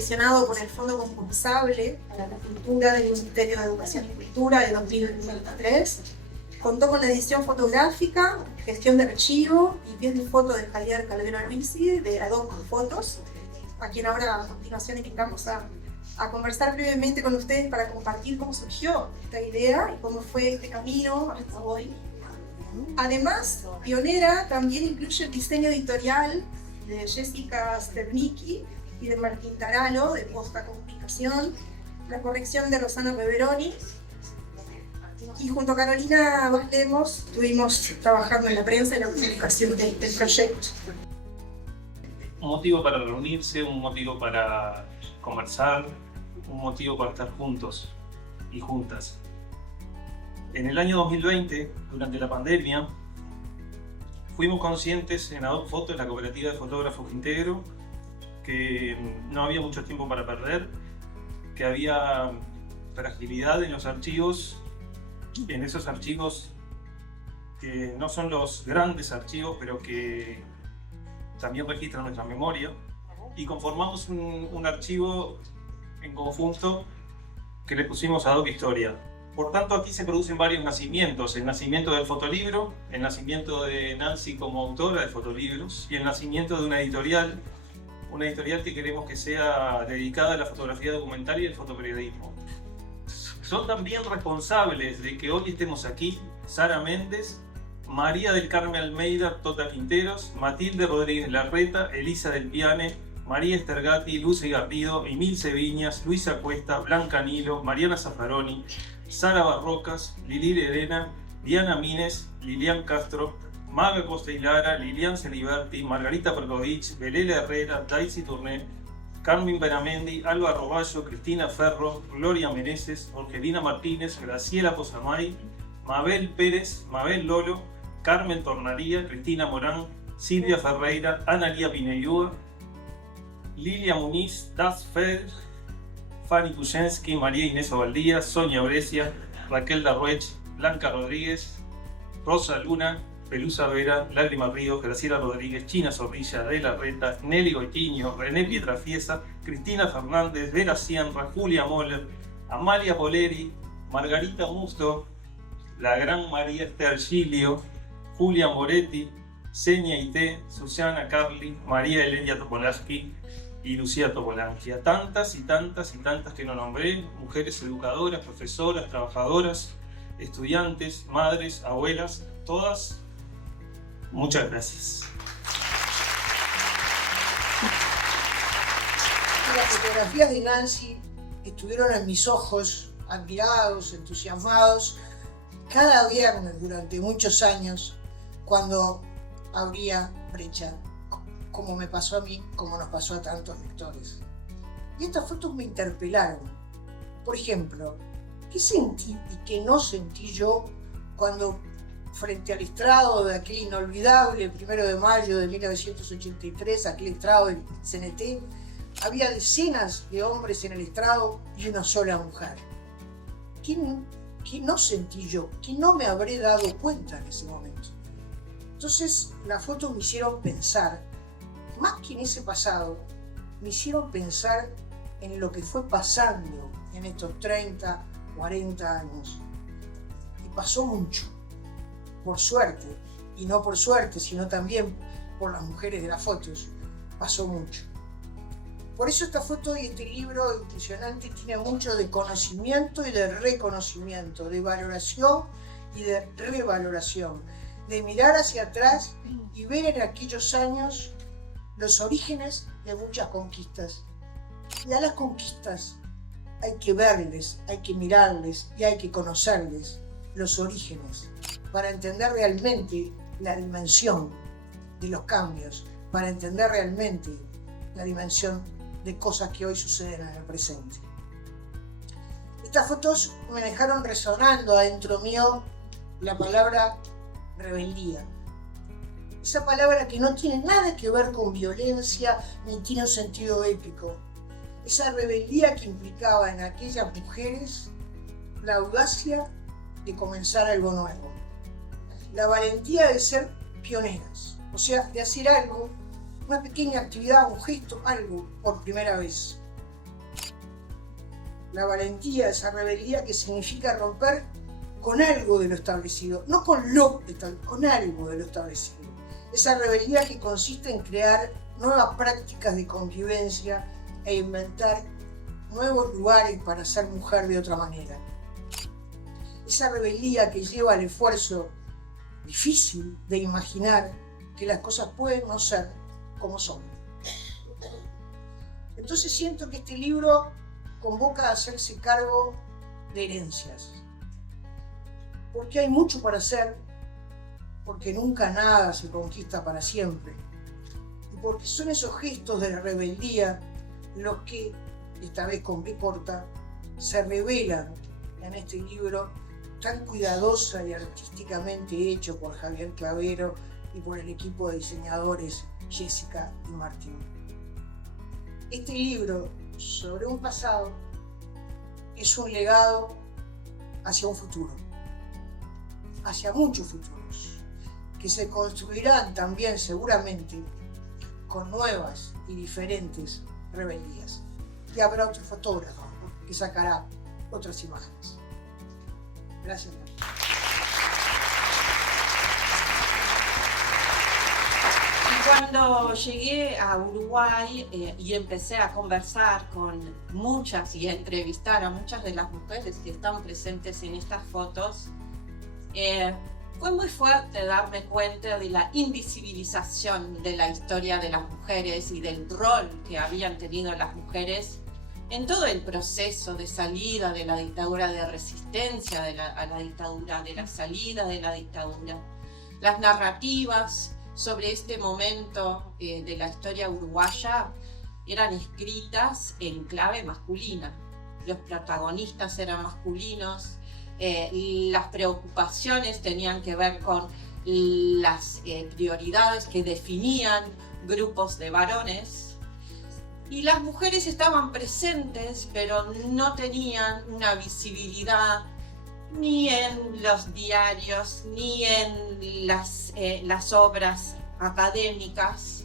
seleccionado por el Fondo Concursable para la Cultura del Ministerio de Educación y Cultura de 2023. Contó con la edición fotográfica, gestión de archivo y pies de foto de Javier Calderón Luisi de Adobe Fotos, a quien ahora a continuación invitamos a conversar brevemente con ustedes para compartir cómo surgió esta idea y cómo fue este camino hasta hoy. Además, pionera, también incluye el diseño editorial de Jessica Sternicki y de Martín Taralo, de Posta Comunicación, la corrección de Rosana Beveroni, y junto a Carolina Lemos estuvimos trabajando en la prensa y la comunicación del proyecto. Un motivo para reunirse, un motivo para conversar, un motivo para estar juntos y juntas. En el año 2020, durante la pandemia, fuimos conscientes en Adobe Fotos, la cooperativa de fotógrafos Integro, que no había mucho tiempo para perder, que había fragilidad en los archivos, en esos archivos que no son los grandes archivos, pero que también registran nuestra memoria, y conformamos un archivo en conjunto que le pusimos Adobe Historia. Por tanto, aquí se producen varios nacimientos: el nacimiento del fotolibro, el nacimiento de Nancy como autora de fotolibros y el nacimiento de una editorial que queremos que sea dedicada a la fotografía documental y el fotoperiodismo. Son también responsables de que hoy estemos aquí Sara Méndez, María del Carmen Almeida, Tota Quinteros, Matilde Rodríguez Larreta, Elisa del Piane, María Estergati, Lucy Garrido, Emilce Viñas, Luisa Cuesta, Blanca Nilo, Mariana Zaffaroni, Sara Barrocas, Lili Lerena, Diana Mines, Lilian Castro, Maga Costa y Lara, Lilian Celiberti, Margarita Pergovich, Belela Herrera, Daisy Tourné, Carmen Benamendi, Alba Roballo, Cristina Ferro, Gloria Meneses, Jorgelina Martínez, Graciela Posamay, Mabel Pérez, Mabel Lolo, Carmen Tornaría, Cristina Morán, Silvia Ferreira, Analía Pineyúa, Lilia Muniz, Das Fed, Fanny Kuczynski, María Inés Ovaldía, Sonia Brescia, Raquel Darruech, Blanca Rodríguez, Rosa Luna, Pelusa Vera, Lágrima Ríos, Graciela Rodríguez, China Zorrilla, Adela Reta, Nelly Goitiño, René Pietrafiesa, Cristina Fernández, Vera Cienra, Julia Moller, Amalia Poleri, Margarita Musto, la gran María Esther Gilio, Julia Moretti, Senia Ité, Susana Carli, María Elenia Topolansky y Lucía Topolansky. A tantas y tantas y tantas que no nombré, mujeres educadoras, profesoras, trabajadoras, estudiantes, madres, abuelas, todas, muchas gracias. Las fotografías de Nancy estuvieron en mis ojos, admirados, entusiasmados, cada viernes durante muchos años, cuando abría brecha, como me pasó a mí, como nos pasó a tantos lectores. Y estas fotos me interpelaron. Por ejemplo, ¿qué sentí y qué no sentí yo cuando, frente al estrado de aquel inolvidable 1 de mayo de 1983, aquel estrado del CNT, había decenas de hombres en el estrado y una sola mujer? ¿Qué no sentí yo? ¿Qué no me habré dado cuenta en ese momento? Entonces, las fotos me hicieron pensar, más que en ese pasado, me hicieron pensar en lo que fue pasando en estos 30, 40 años. Y pasó mucho, por suerte, y no por suerte, sino también por las mujeres de las fotos, pasó mucho. Por eso esta foto y este libro impresionante tiene mucho de conocimiento y de reconocimiento, de valoración y de revaloración, de mirar hacia atrás y ver en aquellos años los orígenes de muchas conquistas. Y a las conquistas hay que verles, hay que mirarles y hay que conocerles los orígenes para entender realmente la dimensión de los cambios, para entender realmente la dimensión de cosas que hoy suceden en el presente. Estas fotos me dejaron resonando adentro mío la palabra rebeldía. Esa palabra que no tiene nada que ver con violencia ni tiene un sentido épico. Esa rebeldía que implicaba en aquellas mujeres la audacia de comenzar algo nuevo, la valentía de ser pioneras, o sea, de hacer algo, una pequeña actividad, un gesto, algo por primera vez. la valentía, esa rebeldía que significa romper con algo de lo establecido, no con lo establecido, con algo de lo establecido. Esa rebeldía que consiste en crear nuevas prácticas de convivencia e inventar nuevos lugares para ser mujer de otra manera. Esa rebeldía que lleva al esfuerzo difícil de imaginar que las cosas pueden no ser como son. Entonces siento que este libro convoca a hacerse cargo de herencias. Porque hay mucho para hacer, porque nunca nada se conquista para siempre. Y porque son esos gestos de la rebeldía los que, esta vez con B corta, se revelan en este libro tan cuidadosa y artísticamente hecho por Javier Clavero y por el equipo de diseñadores Jessica y Martín. Este libro sobre un pasado es un legado hacia un futuro, hacia muchos futuros, que se construirán también seguramente con nuevas y diferentes rebeldías. Y habrá otro fotógrafo que sacará otras imágenes. Gracias. Cuando llegué a Uruguay y empecé a conversar con muchas y a entrevistar a muchas de las mujeres que están presentes en estas fotos, fue muy fuerte darme cuenta de la invisibilización de la historia de las mujeres y del rol que habían tenido las mujeres en todo el proceso de salida de la dictadura, de resistencia a la dictadura, de la salida de la dictadura. Las narrativas sobre este momento de la historia uruguaya eran escritas en clave masculina. Los protagonistas eran masculinos, las preocupaciones tenían que ver con las prioridades que definían grupos de varones, y las mujeres estaban presentes, pero no tenían una visibilidad ni en los diarios, ni en las obras académicas,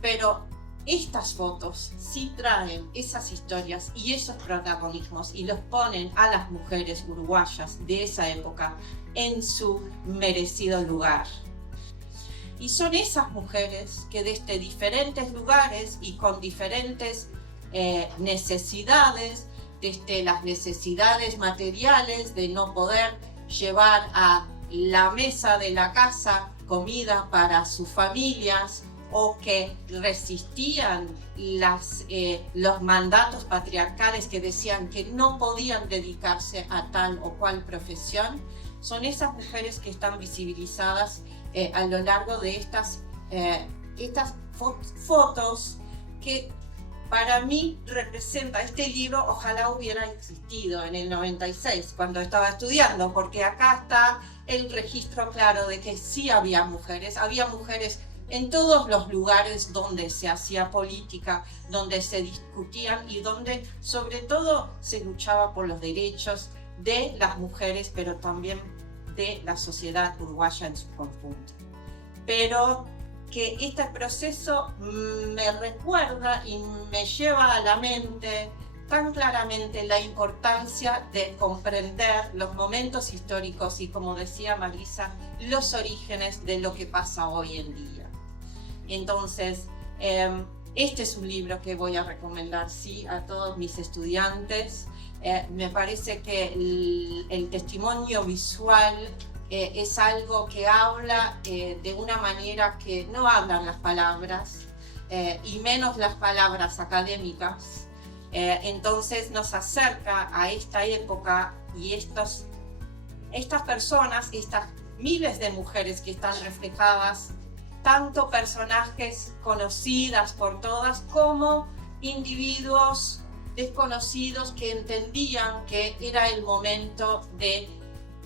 pero estas fotos sí traen esas historias y esos protagonismos y los ponen a las mujeres uruguayas de esa época en su merecido lugar. Y son esas mujeres que desde diferentes lugares y con diferentes necesidades, desde las necesidades materiales de no poder llevar a la mesa de la casa comida para sus familias, o que resistían los mandatos patriarcales que decían que no podían dedicarse a tal o cual profesión, son esas mujeres que están visibilizadas a lo largo de estas fotos que para mí representa este libro. Ojalá hubiera existido en el 96 cuando estaba estudiando, porque acá está el registro claro de que sí había mujeres en todos los lugares donde se hacía política, donde se discutían y donde sobre todo se luchaba por los derechos de las mujeres, pero también de la sociedad uruguaya en su conjunto. Pero que este proceso me recuerda y me lleva a la mente tan claramente la importancia de comprender los momentos históricos y, como decía Marisa, los orígenes de lo que pasa hoy en día. Entonces, este es un libro que voy a recomendar sí a todos mis estudiantes. Me parece que el testimonio visual es algo que habla de una manera que no hablan las palabras y menos las palabras académicas. Entonces nos acerca a esta época y estas personas, estas miles de mujeres que están reflejadas, tanto personajes conocidas por todas como individuos desconocidos que entendían que era el momento de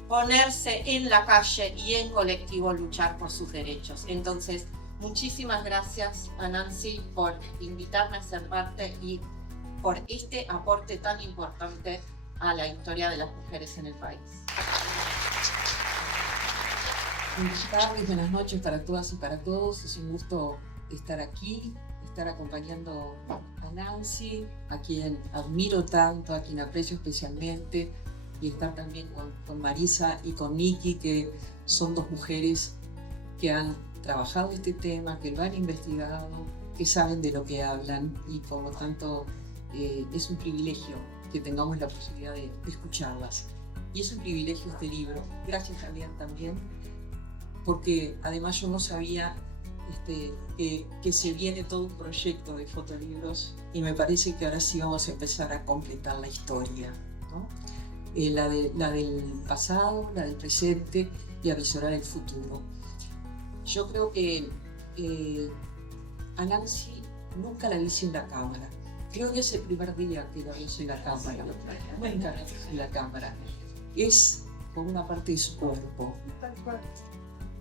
ponerse en la calle y en colectivo luchar por sus derechos. Entonces, muchísimas gracias a Nancy por invitarme a ser parte y por este aporte tan importante a la historia de las mujeres en el país. Buenas tardes, buenas noches para todas y para todos. Es un gusto estar aquí, estar acompañando a Nancy, a quien admiro tanto, a quien aprecio especialmente, y estar también con Marisa y con Nikki, que son dos mujeres que han trabajado este tema, que lo han investigado, que saben de lo que hablan, y por lo tanto es un privilegio que tengamos la posibilidad de escucharlas. Y es un privilegio este libro. Gracias, Javier, también, porque además yo no sabía que se viene todo un proyecto de fotolibros, y me parece que ahora sí vamos a empezar a completar la historia, ¿no? La del pasado, la del presente, y avisorar el futuro. Yo creo que a Nancy nunca la vi sin la cámara. Creo que es el primer día que la vi sin la cámara. Nunca la vi sin la cámara. Es por una parte de su cuerpo.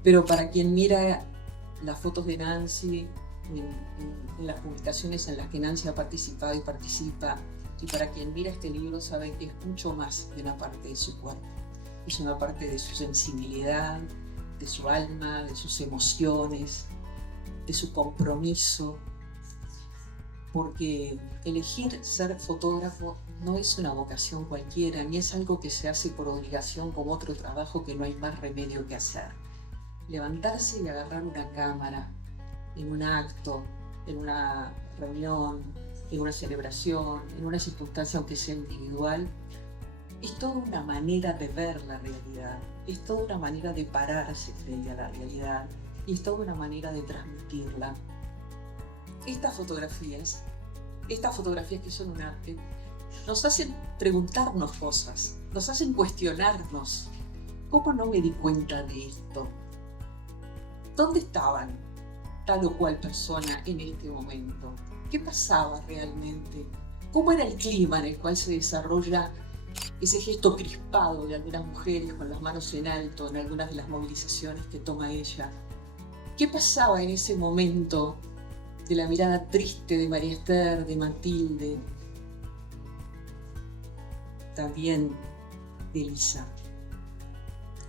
Pero para quien mira las fotos de Nancy en las publicaciones en las que Nancy ha participado y participa, y para quien mira este libro sabe que es mucho más de una parte de su cuerpo. Es una parte de su sensibilidad, de su alma, de sus emociones, de su compromiso, porque elegir ser fotógrafo no es una vocación cualquiera, ni es algo que se hace por obligación como otro trabajo que no hay más remedio que hacer. Levantarse y agarrar una cámara en un acto, en una reunión, en una celebración, en una circunstancia aunque sea individual, es toda una manera de ver la realidad, es toda una manera de pararse frente a la realidad, y es toda una manera de transmitirla. Estas fotografías que son un arte, nos hacen preguntarnos cosas, nos hacen cuestionarnos. ¿Cómo no me di cuenta de esto? ¿Dónde estaban tal o cual persona en este momento? ¿Qué pasaba realmente? ¿Cómo era el clima en el cual se desarrolla ese gesto crispado de algunas mujeres con las manos en alto en algunas de las movilizaciones que toma ella? ¿Qué pasaba en ese momento de la mirada triste de María Esther, de Matilde, también de Elisa?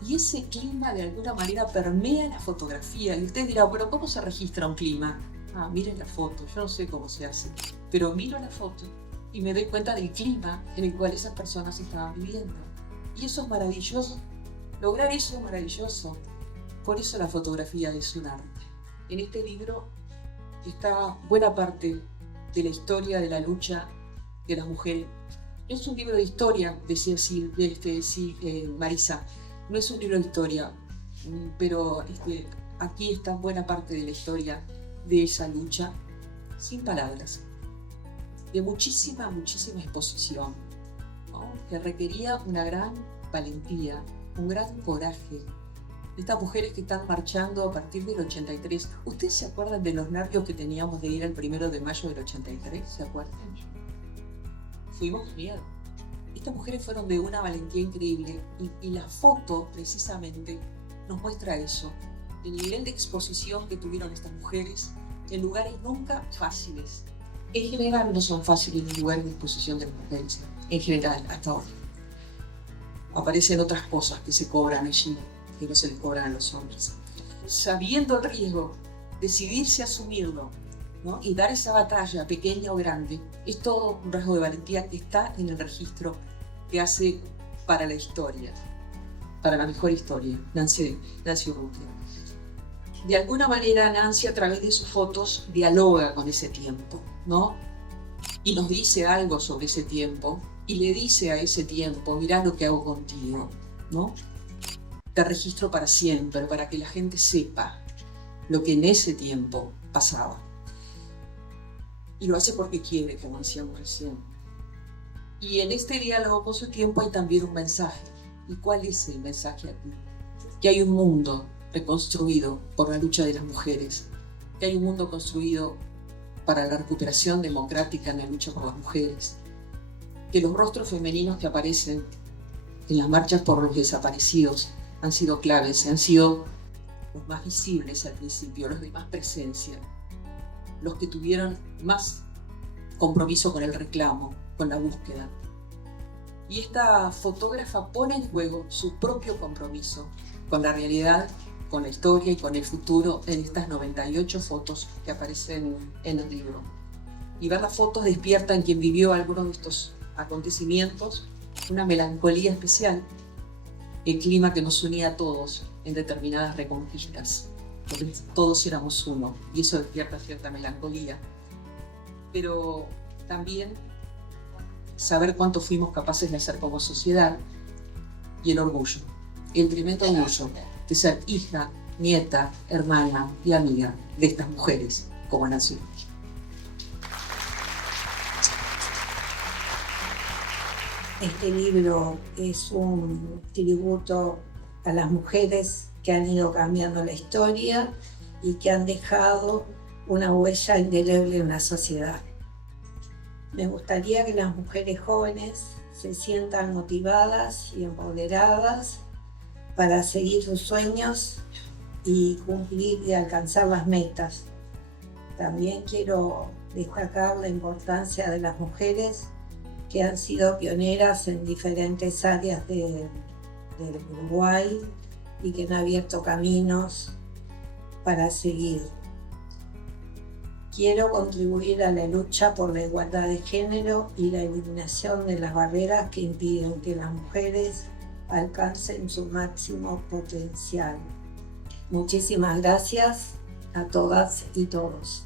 Y ese clima de alguna manera permea la fotografía. Y usted dirá, pero ¿cómo se registra un clima? Ah, miren la foto, yo no sé cómo se hace, pero miro la foto y me doy cuenta del clima en el cual esas personas estaban viviendo. Y eso es maravilloso. Lograr eso es maravilloso. Por eso la fotografía es un arte. En este libro está buena parte de la historia de la lucha de las mujeres. Es un libro de historia, decía Marisa. No es un libro de historia, pero aquí está buena parte de la historia de esa lucha, sin palabras, de muchísima exposición, ¿no? Que requería una gran valentía, un gran coraje. Estas mujeres que están marchando a partir del 83. ¿Ustedes se acuerdan de los nervios que teníamos de ir el 1 de mayo del 83? ¿Se acuerdan? Fuimos con miedo. Estas mujeres fueron de una valentía increíble, y la foto precisamente nos muestra eso, el nivel de exposición que tuvieron estas mujeres en lugares nunca fáciles. En general no son fáciles los lugares de exposición de las mujeres, en general, hasta ahora. Aparecen otras cosas que se cobran allí, que no se les cobran a los hombres. Sabiendo el riesgo, decidirse a asumirlo, ¿no? Y dar esa batalla, pequeña o grande, es todo un rasgo de valentía que está en el registro que hace para la historia, para la mejor historia, Nancy Urrutia. De alguna manera, Nancy, a través de sus fotos, dialoga con ese tiempo, ¿no? Y nos dice algo sobre ese tiempo, y le dice a ese tiempo, mirá lo que hago contigo, ¿no? Te registro para siempre, para que la gente sepa lo que en ese tiempo pasaba. Y lo hace porque quiere, como decíamos recién. Y en este diálogo con su tiempo hay también un mensaje. ¿Y cuál es el mensaje aquí? Que hay un mundo reconstruido por la lucha de las mujeres, que hay un mundo construido para la recuperación democrática en la lucha por las mujeres, que los rostros femeninos que aparecen en las marchas por los desaparecidos han sido claves, han sido los más visibles al principio, los de más presencia, los que tuvieron más compromiso con el reclamo, con la búsqueda. Y esta fotógrafa pone en juego su propio compromiso con la realidad con la historia y con el futuro en estas 98 fotos que aparecen en el libro. Y ver las fotos despierta en quien vivió algunos de estos acontecimientos una melancolía especial, el clima que nos unía a todos en determinadas reconquistas, porque todos éramos uno, y eso despierta cierta melancolía. Pero también saber cuánto fuimos capaces de hacer como sociedad, y el orgullo, el tremendo orgullo de ser hija, nieta, hermana y amiga de estas mujeres como nación. Este libro es un tributo a las mujeres que han ido cambiando la historia y que han dejado una huella indeleble en la sociedad. Me gustaría que las mujeres jóvenes se sientan motivadas y empoderadas para seguir sus sueños y cumplir y alcanzar las metas. También quiero destacar la importancia de las mujeres que han sido pioneras en diferentes áreas del Uruguay y que han abierto caminos para seguir. Quiero contribuir a la lucha por la igualdad de género y la eliminación de las barreras que impiden que las mujeres alcancen su máximo potencial. Muchísimas gracias a todas y todos.